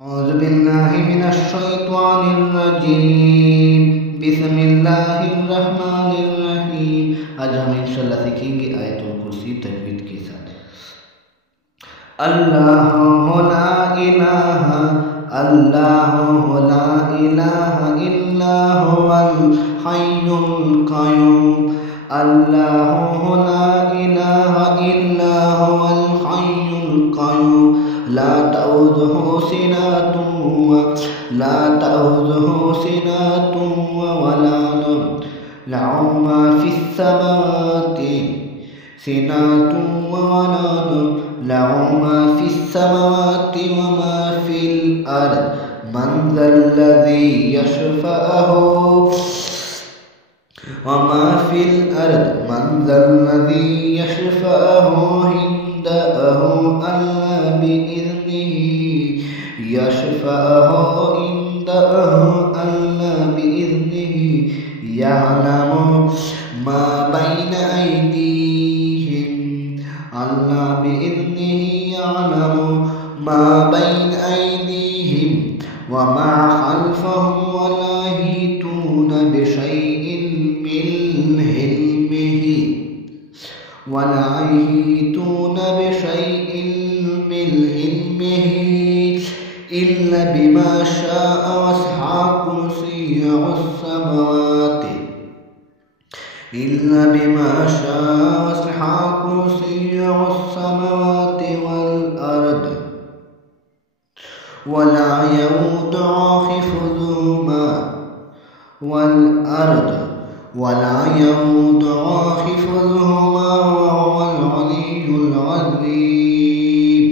أعوذ بالله من الشيطان الرجيم بسم الله الرحمن الرحيم। आज हम इंशाल्लाह सीखेंगे आयतुल कुर्सी तजवीद के साथ। अल्लाहु ला इलाहा इल्ला हुवल हय्युल क़य्यूम। अल्लाहु ला इलाहा इल्ला हुवल हय्युल क़य्यूम। ला तअूज़ुहु सिनातुन वला नौम लहू मा फिस समावाति वमा फिल अर्द मन ज़ल्लज़ी यशफ़अहु इंदहु अल्ला बिइज़्निही यअलमु मा बैन अयदीहिम व मा खल्फहुम वला यहीतून बिशैइन मिन इल्मिही इल्ला बिमा शाअ वसिअ कुर्सियुहु السماوات والأرض ولا يؤوده حفظهما وهو العلي العظيم.